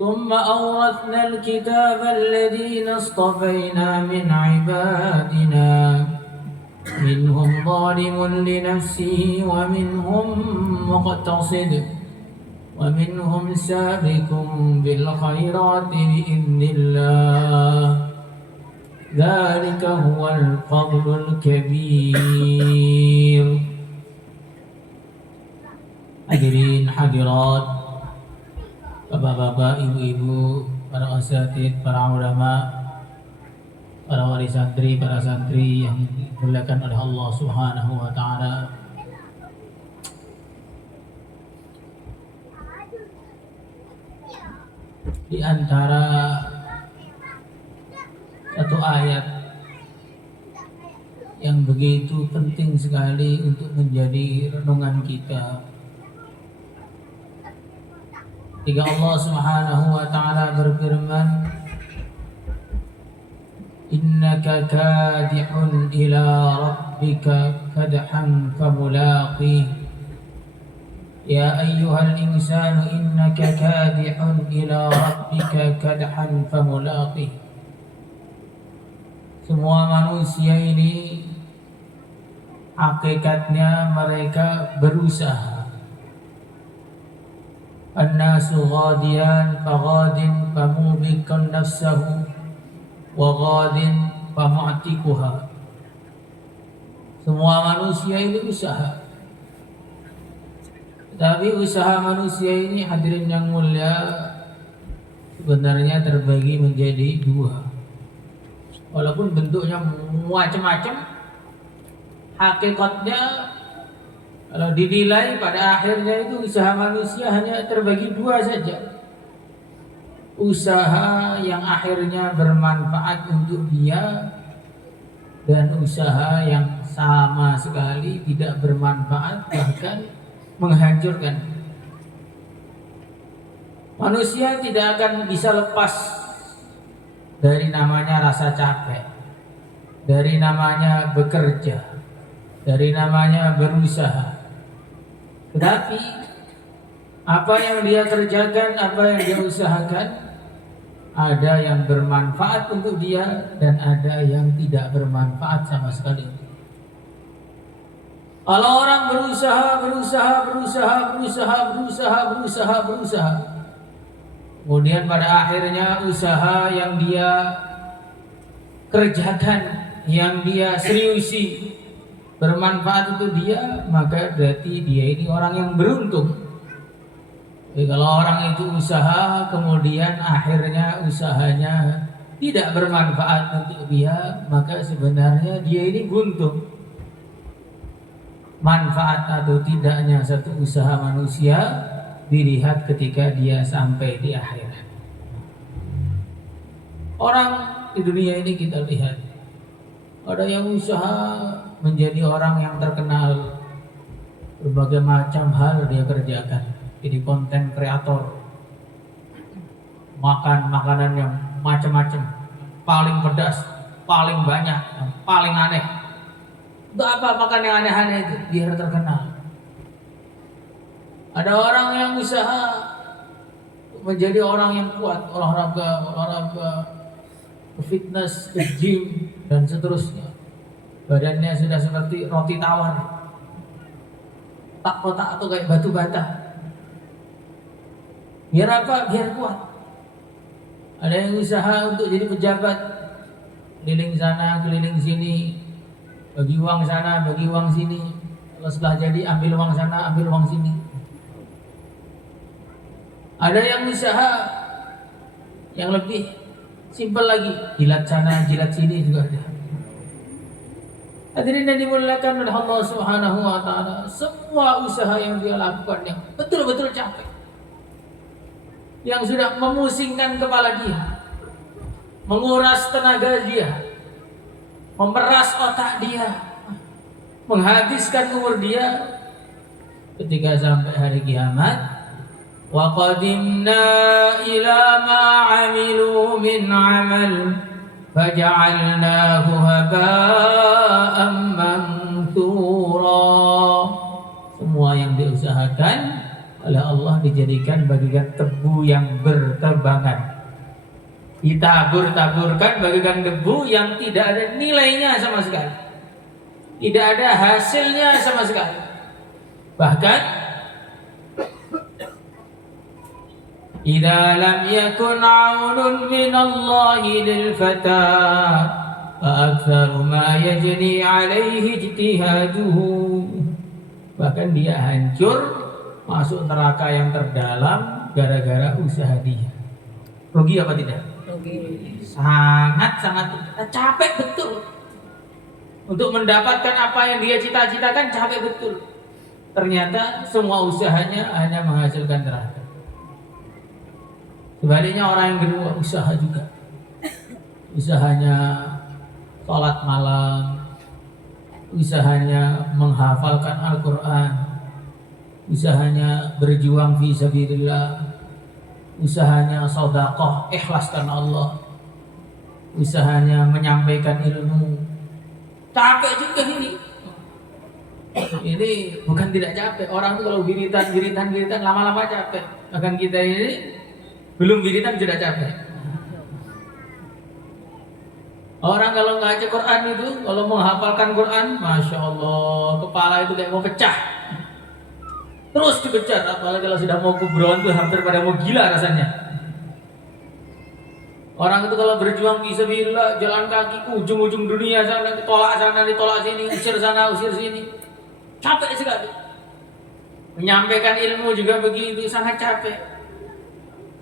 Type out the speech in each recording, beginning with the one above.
ثم أورثنا الكتاب الذين اصطفينا من عبادنا منهم ظالم لنفسه ومنهم مقتصد ومنهم سابق بالخيرات بإذن الله ذلك هو الفضل الكبير. Hadirin hadirat, bapak-bapak, ibu-ibu, para asatidz, para ulama, para wali santri, para santri yang dimuliakan oleh Allah Subhanahu wa taala. Di antara satu ayat yang begitu penting sekali untuk menjadi renungan kita, ketika Allah Subhanahu wa taala berfirman, innaka kadihun ila rabbika kadhan famulaqih ya ayyuhal insanu innaka kadihun ila rabbika kadhan famulaqih. Semua manusia ini hakikatnya mereka berusaha. An-nasu ghadiyan faghadin famubikun nafsahu wa ghadin famu'tikuha. Semua manusia ini usaha. Tapi usaha manusia ini, hadirin yang mulia, sebenarnya terbagi menjadi dua. Walaupun bentuknya macam-macam, hakikatnya kalau dinilai pada akhirnya itu usaha manusia hanya terbagi dua saja. Usaha yang akhirnya bermanfaat untuk dia dan usaha yang sama sekali tidak bermanfaat, bahkan menghancurkan. Manusia tidak akan bisa lepas dari namanya rasa capek, dari namanya bekerja, dari namanya berusaha. Tetapi apa yang dia kerjakan, apa yang dia usahakan, ada yang bermanfaat untuk dia dan ada yang tidak bermanfaat sama sekali. Kalau orang berusaha, kemudian pada akhirnya usaha yang dia kerjakan, yang dia seriusi, bermanfaat untuk dia, maka berarti dia ini orang yang beruntung. Jadi kalau orang itu usaha, kemudian akhirnya usahanya tidak bermanfaat untuk dia, maka sebenarnya dia ini buntung. Manfaat atau tidaknya satu usaha manusia dilihat ketika dia sampai di akhirat. Orang di dunia ini kita lihat, ada yang usaha menjadi orang yang terkenal, berbagai macam hal dia kerjakan, jadi konten kreator, makan makanan yang macam-macam, paling pedas, paling banyak, yang paling aneh. Untuk apa makan yang aneh-aneh itu? Biar terkenal. Ada orang yang usaha menjadi orang yang kuat, olahraga, fitness, ke gym dan seterusnya. Badannya sudah seperti roti tawar, tak kotak atau kayak batu bata. Biar apa? Biar kuat. Ada yang usaha untuk jadi pejabat, keliling sana, keliling sini, bagi uang sana, bagi uang sini. Kalau sudah jadi ambil uang sana, ambil uang sini. Ada yang usaha yang lebih simpel lagi, jilat sana, jilat sini juga ada. Hadirin yang dimuliakan oleh Allah Subhanahu wa taala, semua usaha yang dia lakukan yang betul-betul capek, yang sudah memusingkan kepala dia, menguras tenaga dia, memeras otak dia, menghabiskan umur dia, ketika sampai hari kiamat, wa qadimna ila ma 'amilu min 'amal faja'alnahu haba'an manthura. Semua yang diusahakan oleh Allah dijadikan bagikan tebu yang berterbangan. Ditabur-taburkan bagikan debu yang tidak ada nilainya sama sekali, tidak ada hasilnya sama sekali. Bahkan idza lam yakun 'aunun min Allah lil fata fa aktsaru ma yajni 'alaihi ijtihaduhu. Bahkan dia hancur, masuk neraka yang terdalam gara-gara usaha dia. Rugi apa tidak? Rugi. Sangat-sangat capek betul. Untuk mendapatkan apa yang dia cita-citakan capek betul. Ternyata semua usahanya hanya menghasilkan neraka. Sebaliknya orang yang kedua usaha juga. Usahanya sholat malam, usahanya menghafalkan Al-Quran, usahanya berjuang fi sabilillah, usahanya sedekah ikhlas karena Allah, usahanya menyampaikan ilmu. Capek juga ini. Ini bukan tidak capek. Orang itu kalau giritan lama-lama capek. Bahkan kita ini belum giritan sudah capek. Orang kalau ngaji Quran itu, kalau menghafalkan Quran, Masya Allah, kepala itu kayak mau pecah. Terus dikejar, apalagi kalau sudah mau kubron itu hampir pada mau gila rasanya. Orang itu kalau berjuang fisabilillah, jalan kaki ujung-ujung dunia sana, ditolak sini, usir sana, usir sini. Capek sekali. Menyampaikan ilmu juga begitu, sangat capek.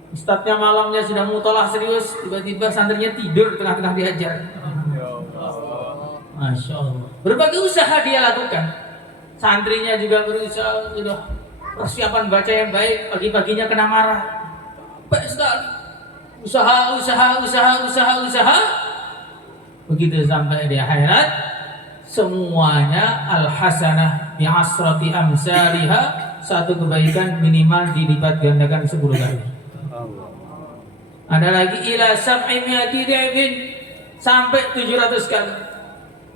Ustadznya malamnya sudah mutolah serius, tiba-tiba santrinya tidur tengah-tengah diajar. Masya Allah. Berbagai usaha dia lakukan. Santrinya juga berusaha, sudah persiapan baca yang baik, pagi-paginya kena marah. Baik sekali. Usaha. Begitu sampai di akhirat, semuanya al-hasanah bi'asrati amsalihha, satu kebaikan minimal dilipat gandakan 10 kali. Ada lagi ila sab'imiati di'bin, sampai 700 kali,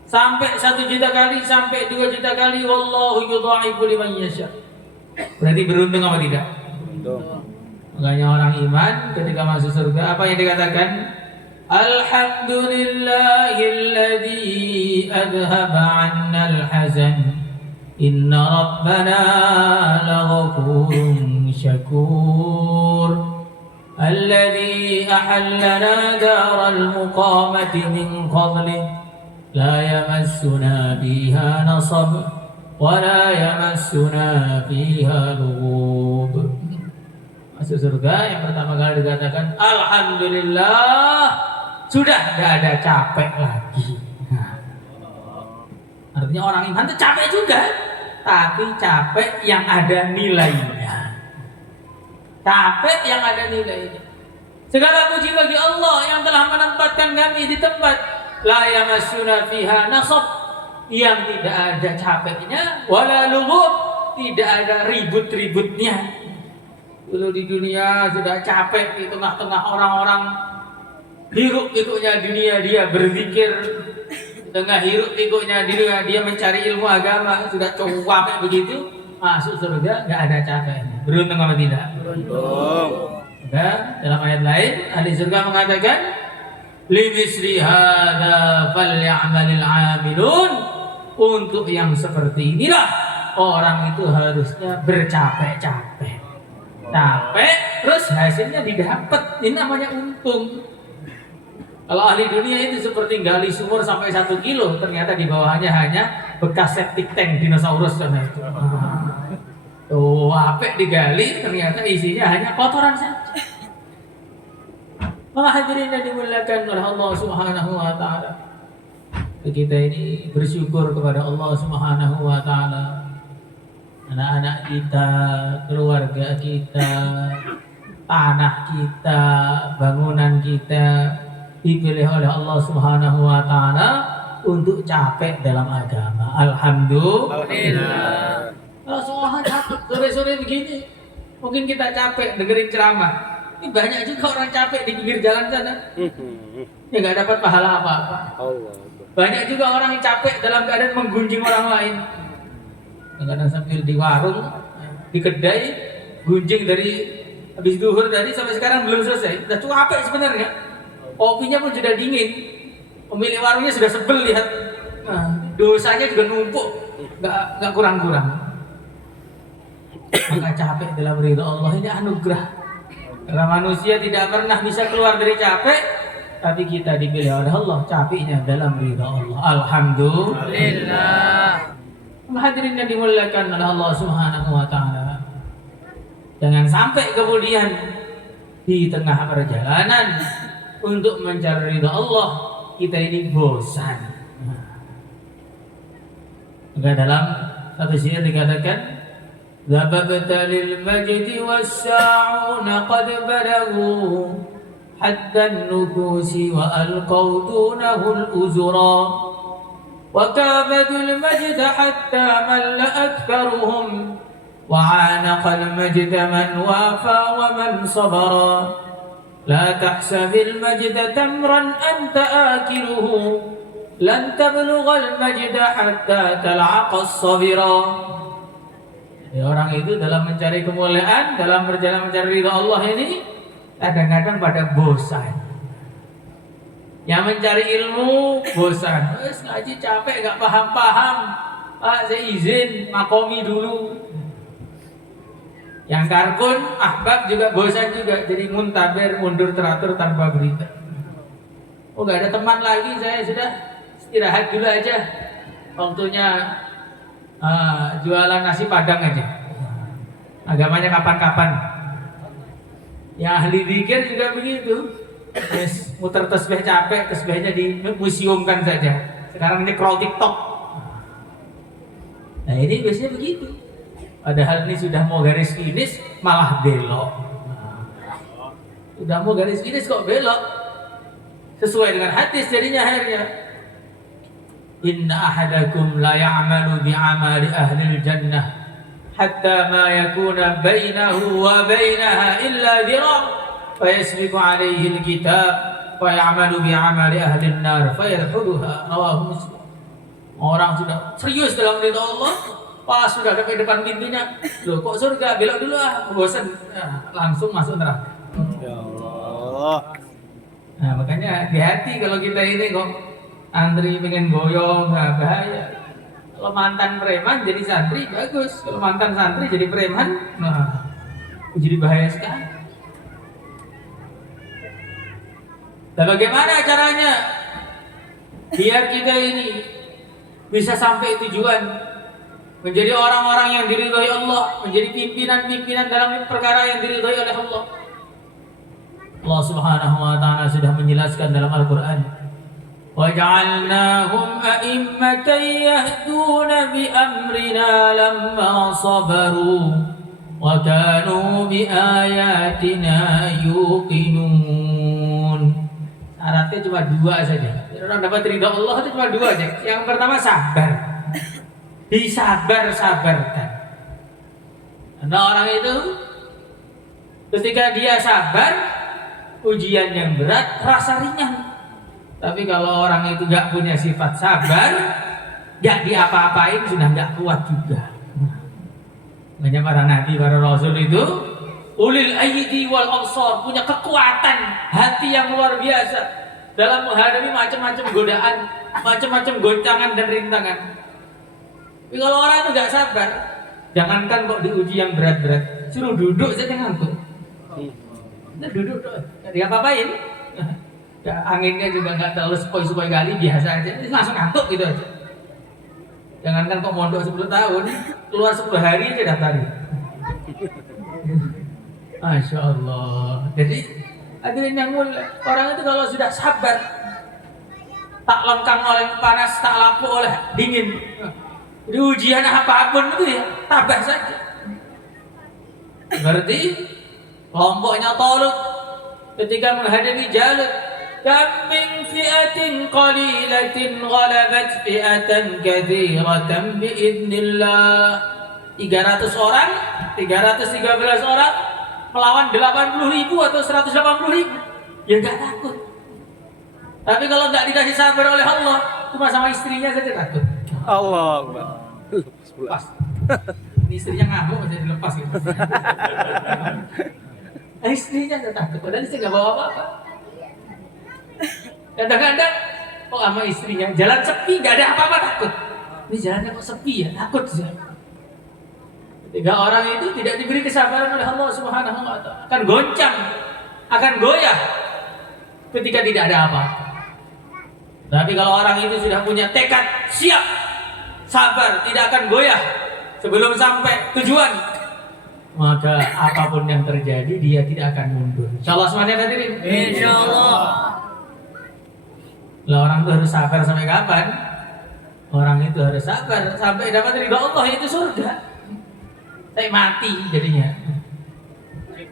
sampai 1 juta kali, sampai 2 juta kali. Wallahu yudha'ifu liman yasha. Berarti beruntung apa tidak? Beruntung. Makanya orang iman ketika masuk surga apa yang dikatakan? Alhamdulillahilladzi adhaba 'annal hazan, inna rabbana laghafurun syakur. الذي أحلنا دار المقامة من قبله لا يمسنا فيها نصب ولا يمسنا فيها لغوب. Masuk surga yang pertama kali dikatakan alhamdulillah, sudah tidak ada capek lagi. Artinya orang iman itu capek juga, tapi capek yang ada nilainya. Capek yang ada nilainya. Segala puji bagi Allah yang telah menempatkan kami di tempat la yamassuna fiha nasab, yang tidak ada capeknya, wala lughub, tidak ada ribut-ributnya. Dulu di dunia sudah capek di tengah-tengah orang-orang hiruk pikuknya dunia, dia berzikir. Di tengah hiruk pikuknya dunia, dia mencari ilmu agama, sudah capek begitu. Masuk surga nggak ada capeknya. Beruntung apa tidak? Beruntung. Ya, dalam ayat lain ahli surga mengatakan limisli hadza falyamalil 'amilun, untuk yang seperti inilah orang itu harusnya bercapek-capek. Capek terus hasilnya didapat. Ini namanya untung. Kalau ahli dunia itu seperti gali sumur sampai 1 kilo, ternyata di bawahnya hanya bekas septic tank dinosaurus sana itu. Tuh, apek digali, ternyata isinya hanya kotoran saja. Maka hadirin yang dimuliakan oleh Allah Subhanahu wa taala, kita ini bersyukur kepada Allah Subhanahu wa taala. Anak-anak kita, keluarga kita, tanah kita, bangunan kita dipilih oleh Allah Subhanahu wa taala untuk capek dalam agama. Alhamdulillah. Kalau semua capek sore-sore begini, mungkin kita capek dengerin ceramah. Ini banyak juga orang capek di pinggir jalan sana. Ya nggak dapat pahala apa-apa. Banyak juga orang yang capek dalam keadaan menggunjing orang lain. Kadang sambil di warung, di kedai, gunjing dari habis duhur tadi sampai sekarang belum selesai. Udah capek sebenarnya. Kopinya pun sudah dingin. Pemilik warungnya sudah sebel lihat. Nah, dosanya juga numpuk, nggak kurang-kurang. Maka capek dalam ridha Allah ini anugerah. Karena manusia tidak pernah bisa keluar dari capek, tapi kita dipilih oleh Allah capeknya dalam ridha Allah. Alhamdulillah. Hadirin yang dimuliakan oleh Allah Subhanahu wa taala. Jangan sampai kemudian di tengah perjalanan untuk mencari ridha Allah kita ini bosan. Maka dalam satu syair dikatakan Zababta lil majdi wasya'una qad balagu haddan nukusi wa alqaw dunahu al-uzra wa kabadul majda hatta malla aktharuhum wa 'anaqa al-majda man wafa wa man sabara la tahsabil majda tamran anta akiluhu lan tablughal majda hatta tal'aqa as-sabira. Ya, orang itu dalam mencari kemuliaan, dalam perjalanan mencari ridha Allah ini kadang-kadang pada bosan. Yang mencari ilmu bosan. Ngaji capek, gak paham-paham. Pak, saya izin makomi dulu. Yang karkun, ahbab juga bosan juga. Jadi muntaber, mundur teratur tanpa berita. Oh, gak ada teman lagi, saya sudah istirahat dulu aja. Waktunya jualan nasi padang aja. Agamanya kapan-kapan. Yang ahli zikir juga begitu. Yes, muter tasbih capek, tasbihnya dimuseumkan saja. Sekarang ini scroll TikTok. Nah ini biasanya begitu. Padahal ini sudah mau garis finish malah belok. Sudah mau garis finish kok belok. Sesuai dengan hadis jadinya akhirnya. Inna ahadakum la ya'malu bi'amali ahli jannah hatta ma yakuna bainahu wa bainaha illa dhira' fayasbiqu alaihi alkitab fayamalu bi'amali ahli an-nar fayadkhuluha. Rawahu Muslim. Orang sudah serius dalam ridha Allah, pas sudah sampai depan pintunya, loh kok surga, belok dulu bosan, langsung masuk neraka. Ya Allah. Nah makanya hati-hati kalau kita ini kok antri pengen boyong, nggak bahaya. Kalau mantan preman jadi santri bagus, kalau mantan santri jadi preman, nah jadi bahaya sekali. Dan bagaimana caranya biar kita ini bisa sampai tujuan, menjadi orang-orang yang diridhai Allah, menjadi pimpinan-pimpinan dalam perkara yang diridhai oleh Allah. Allah Subhanahu wa taala sudah menjelaskan dalam Al-Qur'an. وَجَعَلْنَاهُمْ أَئِمَّةً يَهْدُونَ بِأَمْرِنَا لَمَّا صَبَرُوا وَكَانُوا بِآيَاتِنَا يُوقِنُونَ. Syaratnya cuma dua saja. Orang dapat ridha Allah itu cuma dua saja. Yang pertama sabar. Disabar-sabarkan. Karena orang itu ketika dia sabar, ujian yang berat rasa ringan. Tapi kalau orang itu gak punya sifat sabar, gak diapa-apain sudah gak kuat juga. Makanya para nabi, para rasul itu ulil aidi wal absar, punya kekuatan hati yang luar biasa dalam menghadapi macam-macam godaan, macam-macam goncangan dan rintangan. Tapi kalau orang itu gak sabar, jangankan kok diuji yang berat-berat, suruh duduk saja ngantuk. Nah, duduk tuh, gak diapa-apain. Ya, anginnya juga nggak terlalu sepoi-sepoi kali, biasa aja, langsung ngantuk gitu aja. Jangankan kok mondok 10 tahun, keluar 10 hari aja daftarnya. Masya Allah. Jadi hadirin yang mulia, orang itu kalau sudah sabar, tak lengkang oleh panas, tak lampu oleh dingin. Jadi ujian apapun itu ya tabah saja. Berarti kelompoknya Talut ketika menghadapi Jalut, kam min fi'atin qalilatin ghalabat fi'atan katsiratan biidznillah. 300 orang, 313 orang melawan 80.000 atau 180.000. Ya enggak takut. Tapi kalau enggak dikasih sabar oleh Allah, cuma sama istrinya saja takut. Allah Akbar. Pas. istrinya ngamuk bisa dilepas gitu. Istrinya takut, padahal istri nggak bawa apa-apa. Kadang-kadang kok sama istrinya jalan sepi nggak ada apa-apa takut. Ini jalannya kok sepi ya, takut sih. Tiga orang itu tidak diberi kesabaran oleh Allah Subhanahu wa taala, akan goncang, akan goyah ketika tidak ada apa. Tapi kalau orang itu sudah punya tekad siap, sabar, tidak akan goyah sebelum sampai tujuan, maka apapun yang terjadi dia tidak akan mundur. Insyaallah semuanya hadirin. Insyaallah. Lah orang itu harus sabar sampai kapan? Orang itu harus sabar sampai dapat ridha Allah, itu surga. Saya mati jadinya.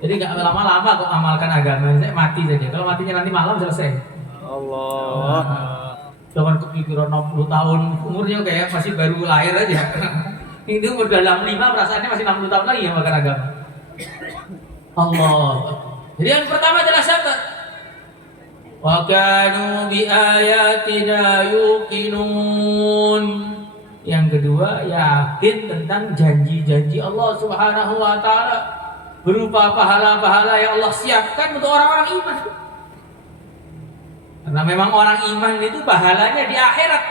Jadi nggak lama-lama kok amalkan agama, saya mati saja. Kalau matinya nanti malam selesai. Allah. Jangan kepikiran 60 tahun, umurnya kayak masih baru lahir aja. Itu umur 65, perasaannya masih 60 tahun lagi ya makan agama. Allah. Jadi yang pertama adalah sabar. Wa kanu bi ayatina yuqinun. Yang kedua, yakin tentang janji-janji Allah Subhanahu wa taala berupa pahala-pahala yang Allah siapkan untuk orang-orang iman. Karena memang orang iman itu pahalanya di akhirat.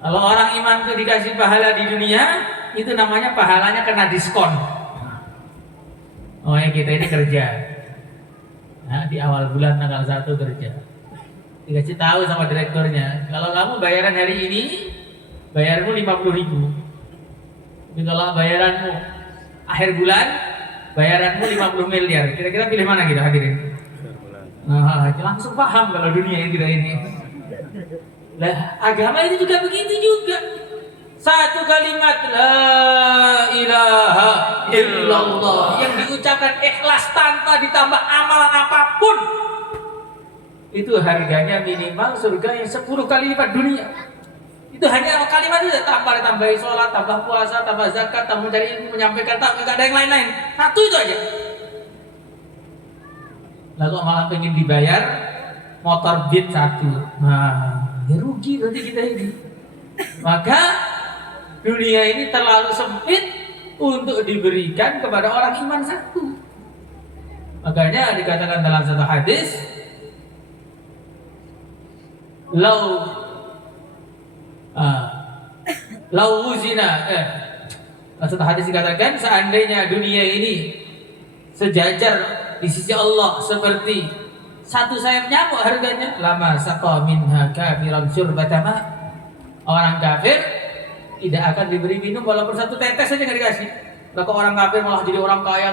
Kalau orang iman itu dikasih pahala di dunia, itu namanya pahalanya kena diskon. Oh ya, kita ini kerja. Nah, di awal bulan tanggal 1 kerja. Dikasih tahu sama direkturnya, kalau kamu bayaran hari ini, bayarmu 50.000. Tapi kalau bayaranmu akhir bulan, bayaranmu 50 miliar. Kira-kira pilih mana kita hadirin? Nah, langsung paham kalau dunia yang kita ini. Lah, agama itu juga begitu juga. Satu kalimat la ilaha illallah yang diucapkan ikhlas tanpa ditambah amalan apapun, itu harganya minimal surga yang 10 kali lipat dunia. Itu hanya kalimat itu, tambah ditambahi sholat, tambah puasa, tambah zakat, tambah mencari ilmu, menyampaikan, tambah nggak ada yang lain-lain. Satu itu aja. Lalu malah pengen dibayar motor Beat 1. Nah, ya rugi nanti kita ini. Maka dunia ini terlalu sempit untuk diberikan kepada orang iman satu. Makanya dikatakan dalam satu hadis, satu hadis dikatakan, seandainya dunia ini sejajar di sisi Allah seperti satu sayap nyamuk harganya, lama saqa minha kafiran syurbatama. Orang kafir tidak akan diberi minum walaupun satu tetes saja nggak dikasih. Kalau orang kafir malah jadi orang kaya,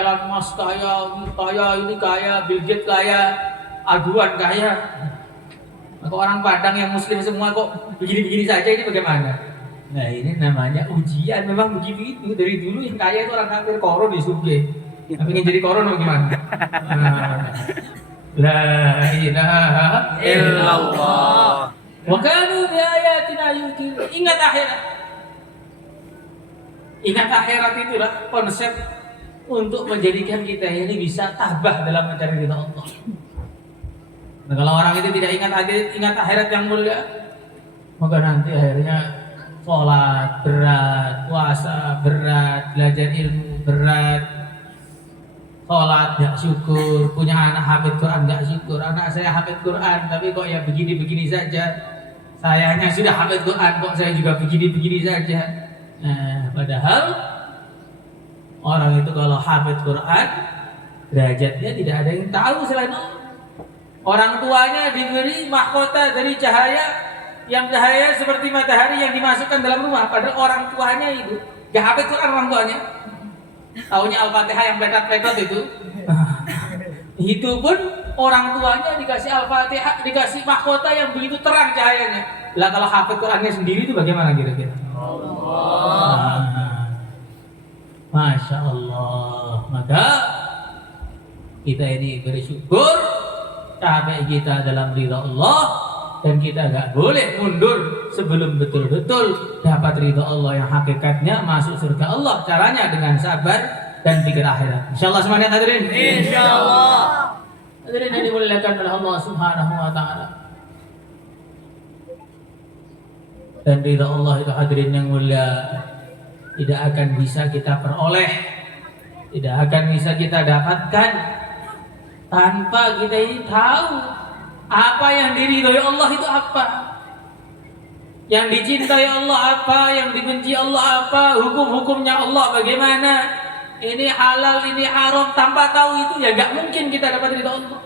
Elon Musk kaya, ini kaya, Bill Gates kaya, aduan kaya. Maka orang Padang yang muslim semua kok begini-begini saja, ini bagaimana? Nah, ini namanya ujian. Memang begitu itu dari dulu, yang kaya itu orang kafir, koron di surga. Tapi ingin jadi koron bagaimana? La ilaha illallah. Wa kanu bi ayatina yuqin. Ingat akhirat. Ingat akhirat itulah konsep untuk menjadikan kita ini bisa tabah dalam mencari ridha Allah. Nah, kalau orang itu tidak ingat akhirat yang mulia, maka nanti akhirnya sholat berat, puasa berat, belajar ilmu berat, sholat gak syukur, punya anak hafid Quran gak syukur. Anak saya hafid Quran tapi kok ya begini-begini saja. Sayanya sudah hafid Quran kok saya juga begini-begini saja. Nah, padahal orang itu kalau hafid Quran, derajatnya tidak ada yang tahu selain Allah. Orang tuanya diberi mahkota dari cahaya, yang cahaya seperti matahari yang dimasukkan dalam rumah. Padahal orang tuanya itu gak hafid Quran, orang tuanya taunya Al-Fatihah yang pekat-pekat itu. Itu pun orang tuanya dikasih Al-Fatihah, dikasih mahkota yang begitu terang cahayanya. Lah kalau hafid Qurannya sendiri itu bagaimana kira-kira? Masya Allah. Maka kita ini bersyukur, capek kita dalam ridha Allah, dan kita gak boleh mundur sebelum betul-betul dapat ridha Allah yang hakikatnya masuk surga Allah. Caranya dengan sabar dan pikir akhirat. Insyaallah semuanya hadirin. Insyaallah. Hadirin yang dimuliakan oleh Allah Subhanahu wa taala. Dan ridha Allah itu hadirin yang mulia tidak akan bisa kita peroleh, tidak akan bisa kita dapatkan tanpa kita ini tahu apa yang diridhoi Allah itu apa, yang dicintai Allah apa, yang dibenci Allah apa, hukum-hukumnya Allah bagaimana, ini halal, ini haram. Tanpa tahu itu ya gak mungkin kita dapat ridho Allah.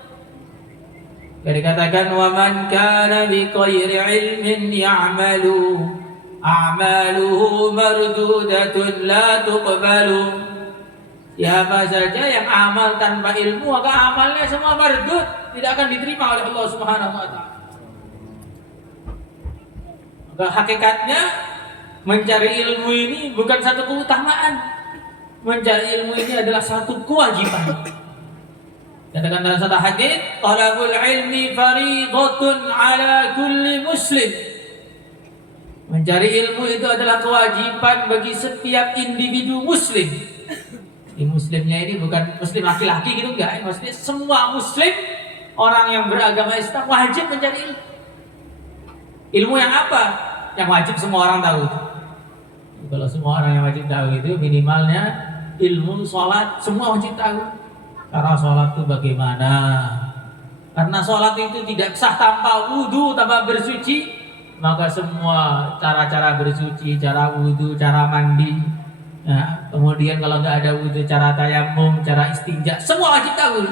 Jadi dikatakan wa man kana bi ghairi ilmin ya'malu a'maluhu mardudatun la tuqbalu. Siapa saja yang amal tanpa ilmu, maka amalnya semua mardud, tidak akan diterima oleh Allah Subhanahu wa taala. Maka hakikatnya mencari ilmu ini bukan satu keutamaan. Mencari ilmu ini adalah satu kewajiban. Katakan dalam satu hadis, talabul ilmi fariidatun ala kulli muslim. Mencari ilmu itu adalah kewajiban bagi setiap individu muslim. Muslimnya ini bukan muslim laki-laki gitu, enggak. Maksudnya semua muslim, orang yang beragama Islam wajib mencari ilmu. Ilmu yang apa? Yang wajib semua orang tahu. Kalau semua orang yang wajib tahu itu minimalnya ilmu sholat semua wajib tahu. Cara sholat itu bagaimana? Karena sholat itu tidak sah tanpa wudhu, tanpa bersuci. Maka semua cara-cara bersuci, cara wudhu, cara mandi, nah, kemudian kalau nggak ada wudhu, cara tayamum, cara istinja, semua wajib tahu.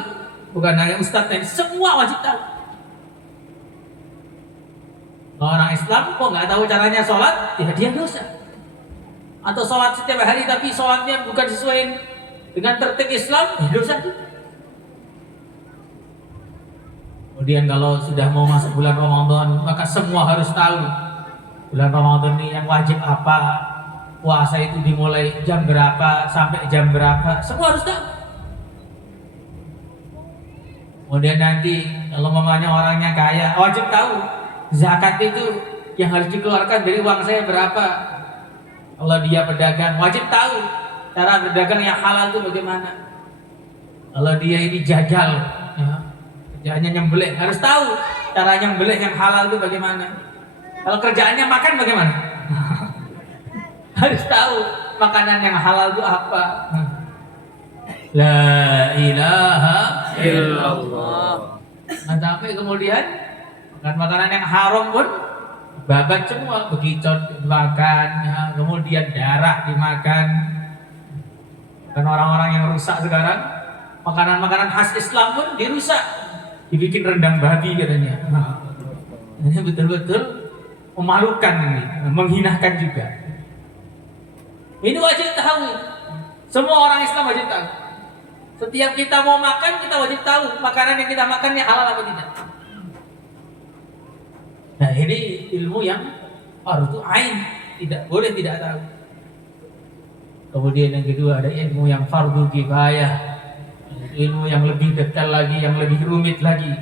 Bukan hanya ustadz, semua wajib tahu. Kalau orang Islam kok nggak tahu caranya sholat, ya dia dosa. Atau sholat setiap hari tapi sholatnya bukan sesuai dengan tertib Islam, ya dosa juga. Kemudian kalau sudah mau masuk bulan Ramadan, maka semua harus tahu bulan Ramadan ini yang wajib apa, puasa itu dimulai jam berapa sampai jam berapa, semua harus tahu. Kemudian nanti kalau mamanya orangnya kaya, wajib tahu zakat itu yang harus dikeluarkan dari uang saya berapa. Kalau dia pedagang, wajib tahu cara berdagang yang halal itu bagaimana. Kalau dia ini jagal, ya, kerjaannya nyembelih, harus tahu cara nyembelih yang halal itu bagaimana. Kalau kerjaannya makan bagaimana? Harus tahu makanan yang halal itu apa. La ilaha illallah. Nah, sampai kemudian makan makanan yang haram pun babat semua, bekicot dimakan, ya, kemudian darah dimakan. Dan orang-orang yang rusak sekarang, makanan-makanan khas Islam pun dirusak, dibikin rendang babi katanya. Nah, ini betul-betul memalukan ini, menghinakan juga. Ini wajib tahu. Semua orang Islam wajib tahu. Setiap kita mau makan, kita wajib tahu makanan yang kita makan ini halal apa tidak. Nah, ini ilmu yang fardhu ain, tidak boleh tidak tahu. Kemudian yang kedua ada ilmu yang fardhu kifayah. Ilmu yang lebih detail lagi, yang lebih rumit lagi.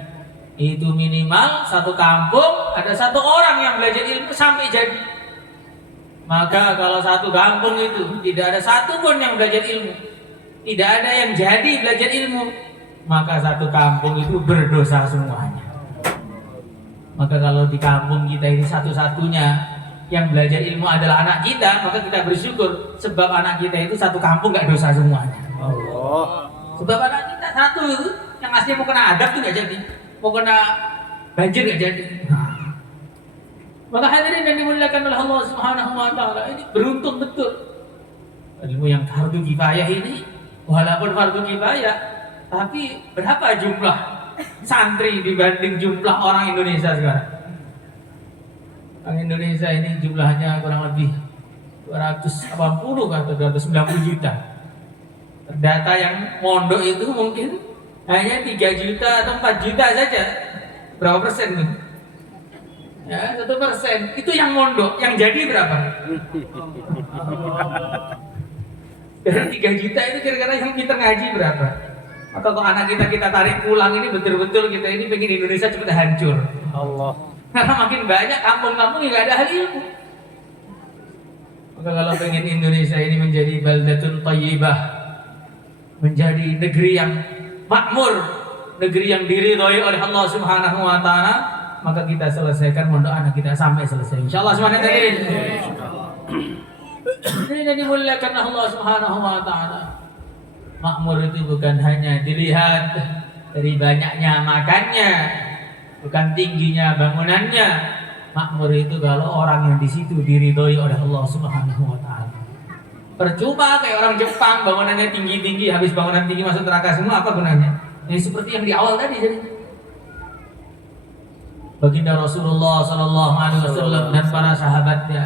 Itu minimal satu kampung ada satu orang yang belajar ilmu sampai jadi. Maka kalau satu kampung itu tidak ada satu pun yang belajar ilmu, tidak ada yang jadi belajar ilmu, maka satu kampung itu berdosa semuanya. Maka kalau di kampung kita ini satu-satunya yang belajar ilmu adalah anak kita, maka kita bersyukur sebab anak kita itu satu kampung gak dosa semuanya. Allah. Sebab anak kita satu itu yang aslinya mau kena adab tuh gak jadi, mau kena banjir gak jadi. Maka hadirin yang dimuliakan oleh Allah Subhanahu wa taala, ini beruntung betul. Ilmu yang fardhu kifayah ini walaupun fardhu kifayah, tapi berapa jumlah santri dibanding jumlah orang Indonesia sekarang? Orang Indonesia ini jumlahnya kurang lebih 280 atau 290 juta. Data yang mondok itu mungkin hanya 3 juta atau 4 juta saja. Berapa persen tuh? Ya, 1%. Itu yang mondok, yang jadi berapa? Dari 3 juta itu kira-kira yang kita ngaji berapa? Maka kalau anak kita tarik pulang ini betul-betul kita ini pengen Indonesia cepat hancur. Allah. Karena makin banyak kampung-kampung yang gak ada ahli ilmu. Maka kalau pengen Indonesia ini menjadi baldatun thayyibah, menjadi negeri yang makmur, negeri yang diridhoi oleh Allah Subhanahu wa taala, maka kita selesaikan mondok anak kita sampai selesai. Insyaallah semuanya tadi. Ini dimuliakan Allah Subhanahu wa taala. Makmur itu bukan hanya dilihat dari banyaknya makannya, bukan tingginya bangunannya. Makmur itu kalau orang yang di situ diridhoi oleh Allah Subhanahu wa taala. Percuma kayak orang Jepang bangunannya tinggi-tinggi, habis bangunan tinggi masuk neraka semua, apa gunanya? Ini seperti yang di awal tadi jadi. Baginda Rasulullah sallallahu alaihi wasallam dan para sahabatnya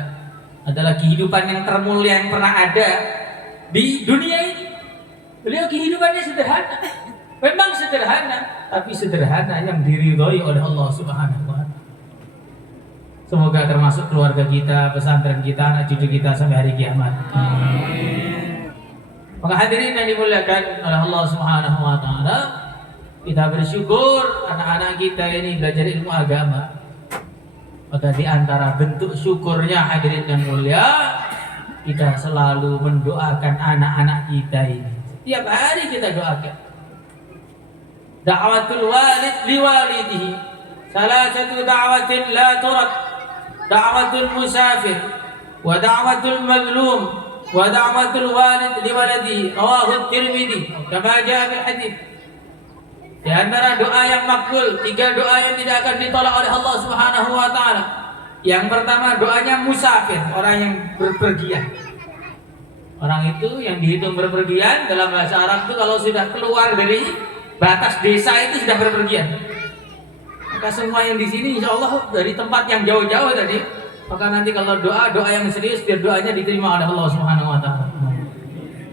adalah kehidupan yang termulia yang pernah ada di dunia ini. Beliau kehidupannya sederhana. Memang sederhana, tapi sederhana yang diridhoi oleh Allah Subhanahu wa taala. Semoga termasuk keluarga kita, pesantren kita, anak cucu kita sampai hari kiamat. Maka hadirin yang dimuliakan oleh Allah Subhanahu wa taala, kita bersyukur anak-anak kita ini belajar ilmu agama. Maka di antara bentuk syukurnya hadirin yang mulia, kita selalu mendoakan anak-anak kita ini. Setiap hari kita doakan. Da'watul walid liwalidihi. Salah satu da'watin la turad. Da'watul musafir. Wa da'watul mazlum. Wa da'watul walid liwaladihi. Rawahu Tirmidzi. Kama jaa fil hadits. Di antara doa yang makbul, 3 doa yang tidak akan ditolak oleh Allah Subhanahu wa taala. Yang pertama doanya musafir, orang yang berpergian. Orang itu yang dihitung berpergian dalam bahasa Arab itu kalau sudah keluar dari batas desa itu sudah berpergian. Maka semua yang di sini insya Allah dari tempat yang jauh-jauh tadi, maka nanti kalau doa yang serius biar doanya diterima oleh Allah Subhanahu wa taala.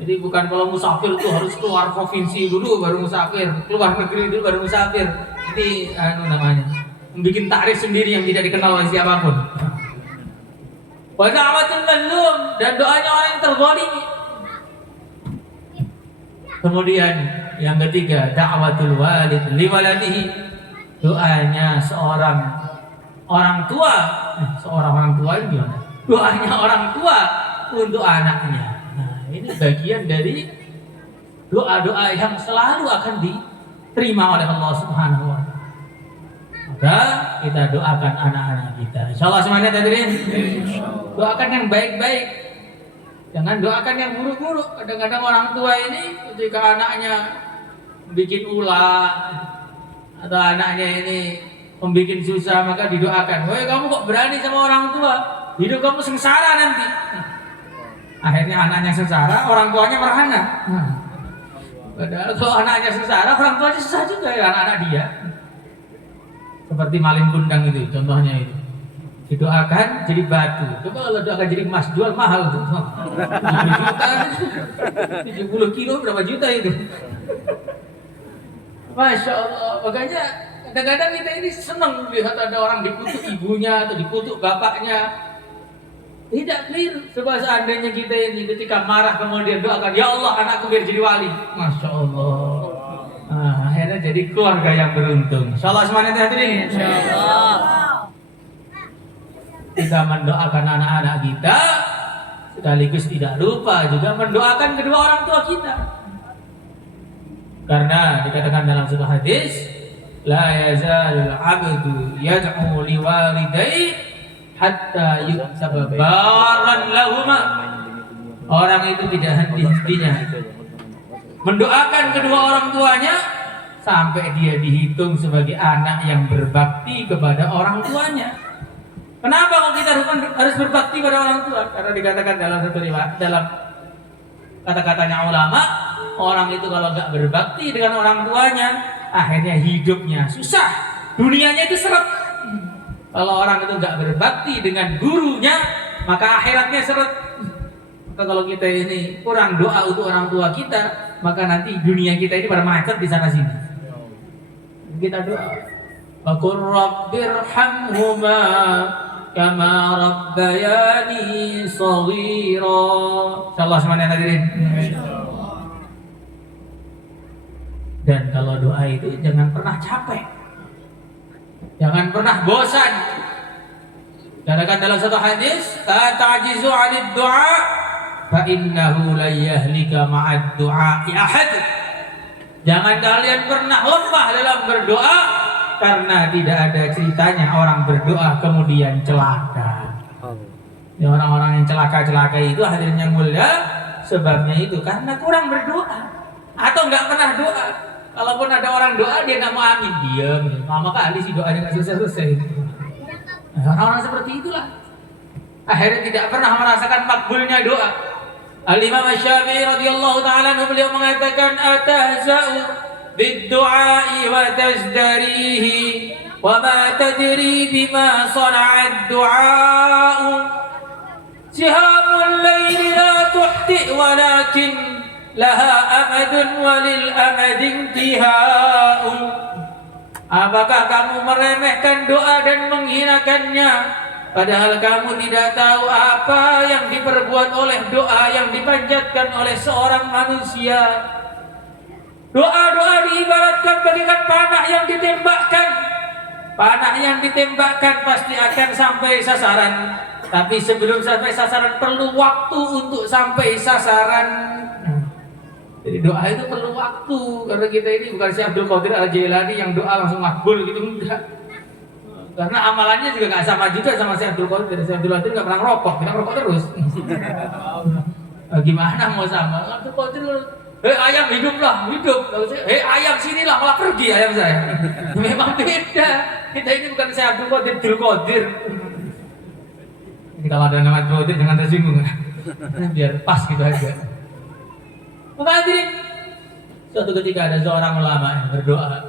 Jadi bukan kalau musafir itu harus keluar provinsi dulu baru musafir, keluar negeri dulu baru musafir. Ini namanya membuat tarikh sendiri yang tidak dikenal oleh siapapun. Wa da'watul mazlum, dan doanya orang yang terzalimi. Kemudian yang ketiga da'watul walid liwaladihi, doanya seorang orang tua. Seorang orang tua ini gimana? Doanya orang tua untuk anaknya. Ini bagian dari doa-doa yang selalu akan diterima oleh Allah Subhanahu wa taala. Maka kita doakan anak-anak kita. Insyaallah semuanya hadirin. Doakan yang baik-baik. Jangan doakan yang buruk-buruk. Kadang-kadang orang tua ini ketika anaknya bikin ulah atau anaknya ini membuat susah, maka didoakan. Woi, kamu kok berani sama orang tua? Hidup kamu sengsara nanti. Akhirnya anaknya sengsara, orang tuanya merana. Padahal kalau anaknya sengsara, orang tuanya susah juga ya anak-anak dia. Seperti maling kundang itu, contohnya itu. Didoakan jadi batu. Coba kalau doakan jadi emas, jual mahal tuh. 70 juta, 70 kilo berapa juta itu? Masya Allah. Makanya kadang-kadang kita ini senang lihat ada orang dikutuk ibunya atau dikutuk bapaknya. Tidak keliru. Sebab seandainya kita ini ketika marah kemudian doakan, ya Allah anakku biar jadi wali. Masya Allah. Akhirnya jadi keluarga yang beruntung. Insyaallah semuanya hadirin. Insyaallah. Kita mendoakan anak-anak kita, sekaligus tidak lupa juga mendoakan kedua orang tua kita. Karena dikatakan dalam sebuah hadis, la yazalul abdu yad'u liwalidayhi hatta yuktaba baran lahuma. Orang itu tidak henti-hentinya mendoakan kedua orang tuanya sampai dia dihitung sebagai anak yang berbakti kepada orang tuanya. Kenapa kok kita harus berbakti pada orang tua? Karena dikatakan dalam satu riwayat, dalam kata-katanya ulama, orang itu kalau nggak berbakti dengan orang tuanya, akhirnya hidupnya susah, dunianya itu seret. Kalau orang itu nggak berbakti dengan gurunya, maka akhiratnya seret. Maka kalau kita ini kurang doa untuk orang tua kita, maka nanti dunia kita ini pada macet di sana sini. Kita doa. Wa qur rabbirhamhuma kama rabbayani shaghira. Insyaallah semuanya hadirin. Dan kalau doa itu jangan pernah capek. Jangan pernah bosan. Katakan dalam satu hadis, la ta'jizu 'anid du'a fa innahu la yahlika ma'ad du'a'i ahad. Jangan kalian pernah lemah dalam berdoa, karena tidak ada ceritanya orang berdoa kemudian celaka. Ya, orang-orang yang celaka-celaka itu akhirnya mulia sebabnya itu karena kurang berdoa atau nggak pernah doa. Kalaupun ada orang doa dia nggak mau amin, diam. Lama kali sih doanya nggak selesai-selesai. Nah, orang-orang seperti itulah akhirnya tidak pernah merasakan makbulnya doa. Al-Imam Asy-Syafi'i radhiyallahu taala anhu beliau mengatakan atahza'u bid-du'a'i wa tazdarihi wa ma tadri bima sana'a ad-du'a'u sihamul laili la tuhti walakin laha amadun walil amadi intiha'u. Apakah kamu meremehkan doa dan menghinakannya, padahal kamu tidak tahu apa yang diperbuat oleh doa yang dipanjatkan oleh seorang manusia. Doa-doa diibaratkan bagaikan panah yang ditembakkan. Panah yang ditembakkan pasti akan sampai sasaran, tapi sebelum sampai sasaran perlu waktu untuk sampai sasaran. Jadi doa itu perlu waktu, karena kita ini bukan si Abdul Qadir Al-Jailani yang doa langsung makbul gitu, enggak. Karena amalannya juga nggak sama juga sama si Abdul Qadir. Si Abdul Qadir nggak pernah ngerokok, kita ngerokok terus. Gimana mau sama? Abdul Qadir, hei ayam hiduplah, hidup. Hei ayam sinilah, malah pergi ayam saya. Memang beda. Kita ini bukan si Abdul Qadir, Abdul Qadir. Ini kalau ada nama Abdul Qadir jangan tersinggung, biar pas gitu aja. Hadirin, suatu ketika ada seorang ulama yang berdoa,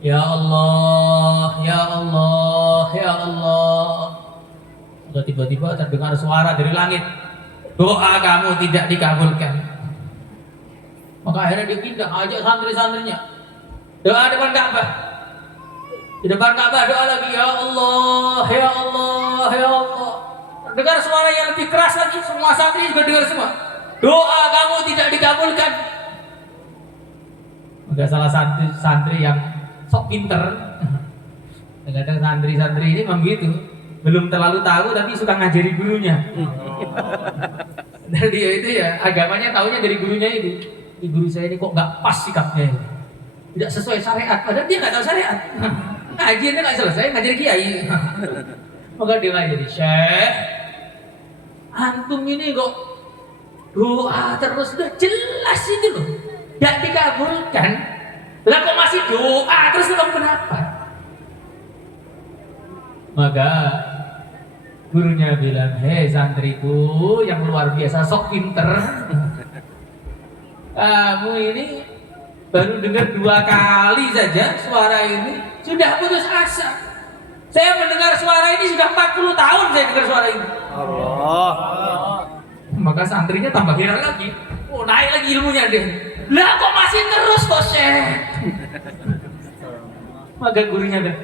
ya Allah, ya Allah, ya Allah. Sudah tiba-tiba terdengar suara dari langit, doa kamu tidak dikabulkan. Maka akhirnya dia pindah, ajak santri-santrinya doa depan Ka'bah. Di depan Ka'bah doa lagi, ya Allah, ya Allah, ya Allah. Terdengar suara yang lebih keras lagi, semua santri juga dengar semua. Doa kamu tidak dikabulkan. Maka salah santri yang sok pinter, kadang santri-santri ini memang gitu, belum terlalu tahu tapi suka ngajari gurunya. Dan dia itu ya agamanya taunya dari gurunya itu. Di guru saya ini kok nggak pas sikapnya ini, tidak sesuai syariat. Padahal dia nggak tahu syariat. Ngajiannya nggak selesai, ngajar kiai. Maka dia ngajari, Syekh, antum ini kok doa terus, udah jelas itu loh, gak dikabulkan. Lah kok masih doa terus, emang kenapa? Maka gurunya bilang, hei santriku yang luar biasa sok pinter, kamu ini baru dengar 2 kali saja suara ini sudah putus asa. Saya mendengar suara ini sudah 40 tahun saya dengar suara ini. Allah. Maka santrinya tambah heran lagi, oh naik lagi ilmunya deh. Lah kok masih terus kok Syekh? Maka gurunya bilang,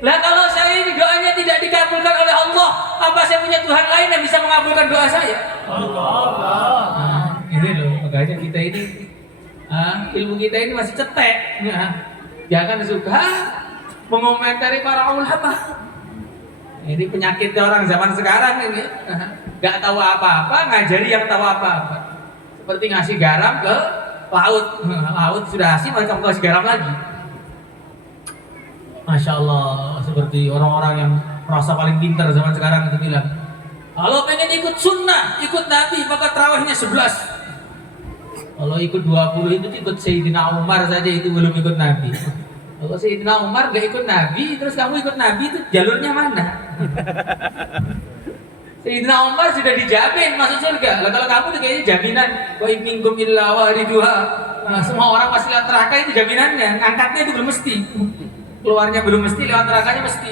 lah kalau saya ini doanya tidak dikabulkan oleh Allah, apa saya punya Tuhan lain yang bisa mengabulkan doa saya? Allah. Nah, ini loh, makanya kita ini ilmu kita ini masih cetek. Jangan suka mengomentari para ulama. Ini penyakit orang zaman sekarang ini. Gak tahu apa-apa, ngajari yang tahu apa-apa. Seperti ngasih garam ke laut. Laut sudah asin, macam kasih garam lagi. Masya Allah, seperti orang-orang yang merasa paling pintar zaman sekarang itu bilang, kalau pengen ikut sunnah, ikut Nabi, maka tarawihnya 11. Kalau ikut 20 itu ikut Sayyidina Umar saja, itu belum ikut Nabi. Kalau Sayyidina Umar gak ikut Nabi, terus kamu ikut Nabi, itu jalurnya mana? Sayyidina Umar sudah dijamin masuk surga. Lah kalau kamu tuh kayaknya jaminan, wa in minkum illa wariduha. Nah, semua orang pasti lewat neraka, itu jaminannya. Ngangkatnya itu belum mesti. Keluarnya belum mesti, lewat nerakanya mesti.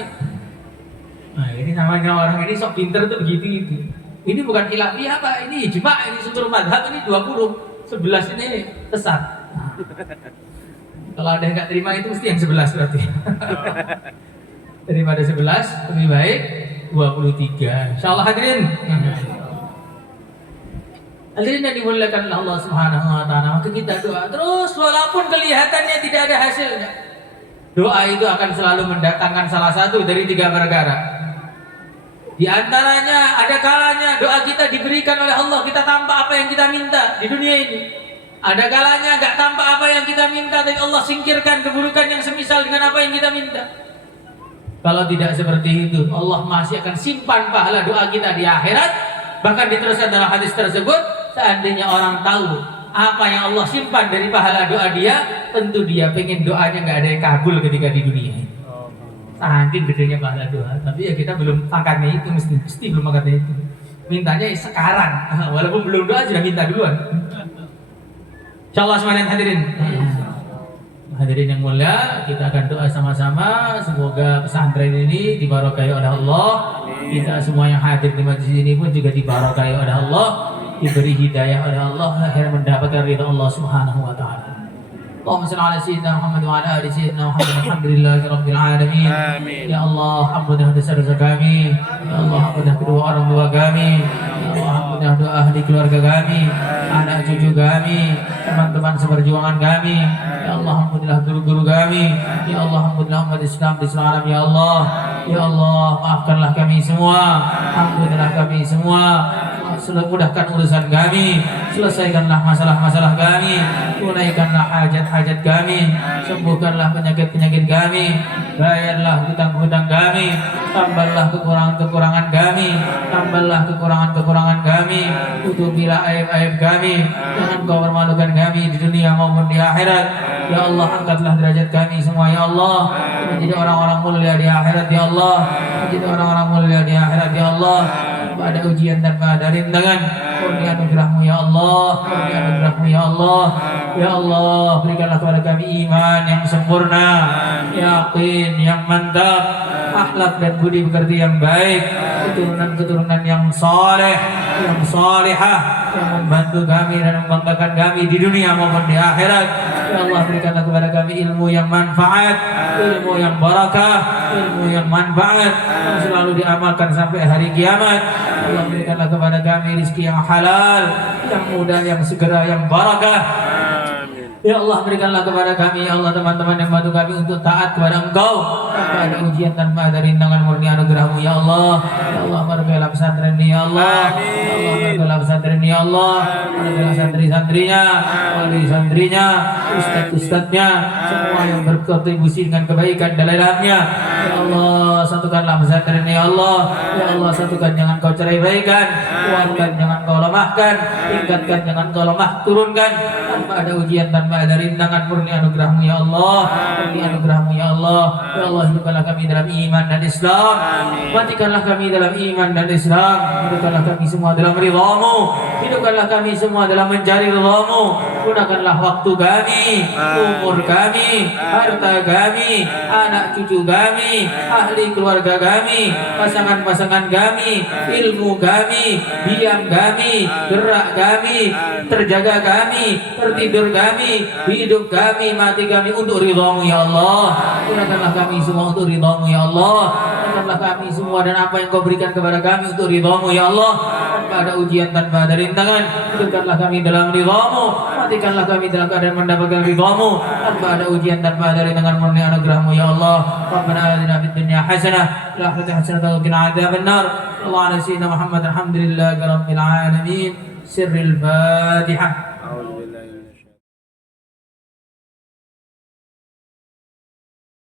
Nah, ini namanya orang ini sok pinter tuh begitu itu. Ini bukan khilafiyah apa, ini ijma, ini sutur madhab, ini 20, 11 ini sesat. Nah, kalau ada yang nggak terima itu mesti yang 11 berarti. Daripada 11 lebih baik 23. Insyaallah hadirin. Hadirin yang dimuliakan Allah Subhanahu wa taala, maka kita doa terus walaupun kelihatannya tidak ada hasilnya. Doa itu akan selalu mendatangkan salah satu dari 3 perkara. Di antaranya ada kalanya doa kita diberikan oleh Allah, kita tanpa apa yang kita minta di dunia ini. Ada kalanya enggak tanpa apa yang kita minta, tapi Allah singkirkan keburukan yang semisal dengan apa yang kita minta. Kalau tidak seperti itu, Allah masih akan simpan pahala doa kita di akhirat. Bahkan diteruskan dalam hadis tersebut, seandainya orang tahu apa yang Allah simpan dari pahala doa dia, tentu dia pengen doanya nggak ada yang kabul ketika di dunia ini. Saking gedenya pahala doa, tapi ya kita belum angkatnya itu, mesti belum angkatnya itu. Mintanya sekarang, walaupun belum doa sudah minta duluan. Insyaallah semuanya hadirin. Hadirin yang mulia, kita akan doa sama-sama. Semoga pesantren ini dibarakahi oleh Allah. Kita semua yang hadir di majlis ini pun juga dibarakahi oleh Allah, diberi hidayah oleh Allah, akhirnya mendapatkan ridha Allah Subhanahu wa taala. Allahumma shalli ala sayyidina Muhammad wa ala ali sayyidina Muhammad. Alhamdulillahirabbil alamin. Ya Allah, ampunlah dosa-dosa kami. Ya Allah, ampunlah kedua orang tua kami. Ya Allah, ampunlah doa ahli keluarga kami, anak cucu kami, teman-teman seperjuangan kami. Ya Allah, ampunilah guru-guru kami. Ya Allah, ampunilah umat Islam di seluruh alam. Ya Allah, ya Allah, maafkanlah kami semua, ampunilah kami semua. Mudahkan urusan kami, selesaikanlah masalah-masalah kami, tunaikanlah hajat-hajat kami, sembuhkanlah penyakit-penyakit kami, bayarlah hutang-hutang kami, tambahlah kekurangan-kekurangan kami, tambahlah kekurangan-kekurangan kami, tutupilah aib-aib kami, jangan kau permalukan kami di dunia maupun di akhirat. Ya Allah, angkatlah derajat kami semua. Ya Allah, menjadi orang-orang mulia di akhirat. Ya Allah, menjadi orang-orang mulia di akhirat. Ya Allah, ada ujian tanpa ada rintangan, kurnia anugerahmu ya Allah, kurnia anugerahmu ya Allah. Ya Allah, berikanlah kepada kami iman yang sempurna, yakin yang mantap, akhlak dan budi pekerti yang baik, keturunan-keturunan yang saleh, yang salihah, yang membantu kami dan membanggakan kami di dunia maupun di akhirat. Ya Allah, berikanlah kepada kami ilmu yang manfaat, ilmu yang barakah, ilmu yang manfaat, yang selalu diamalkan sampai hari kiamat. Ya Allah, berikanlah kepada kami rezeki yang halal, yang mudah, yang segera, yang barakah. Ya Allah, berikanlah kepada kami, ya Allah, teman-teman yang bantu kami untuk taat kepada Engkau tanpa ada ujian, tanpa ada rintangan, murni anugerahmu ya Allah. Ya Allah, barakahlah pesantren ini ya Allah. Ya Allah, barakahlah pesantren ini ya Allah. Barakahlah santri-santrinya, wali santrinya, ustadz-ustadznya, semua yang berkontribusi dengan kebaikan dalamnya. Ya Allah, satukanlah pesantren ini ya Allah. Ya Allah, satukan, jangan kau cerai-beraikan, kuatkan, jangan kau lemahkan, tingkatkan, jangan kau lemah turunkan, tanpa ada ujian, tanpa ada rintangan, murni anugerahmu ya Allah, murni anugerahmu ya Allah. Ya Allah, hidupkanlah kami dalam iman dan Islam, matikanlah kami dalam iman dan Islam, hidupkanlah kami semua dalam ridhamu, hidupkanlah kami semua dalam mencari ridhamu. Gunakanlah waktu kami, umur kami, harta kami, anak cucu kami, ahli keluarga kami, pasangan-pasangan kami, ilmu kami, diam kami, gerak kami, terjaga kami, tertidur kami, hidup kami, mati kami untuk ridhamu ya Allah. Gunakanlah kami semua untuk ridhamu ya Allah. Gunakanlah kami semua dan apa yang kau berikan kepada kami untuk ridhamu ya Allah, tanpa ada ujian, tanpa ada rintangan. Hidupkanlah kami dalam ridhamu, matikanlah kami dalam keadaan mendapatkan ridhamu, tanpa ada ujian, tanpa ada rintangan, murni anugerahmu ya Allah. Rabbana atina fid dunya hasanah wa fil akhirati hasanah wa qina adzabannar. Sallallahu alaihi wasallam Muhammad, alhamdulillahi rabbil alamin. Sirril Fatihah.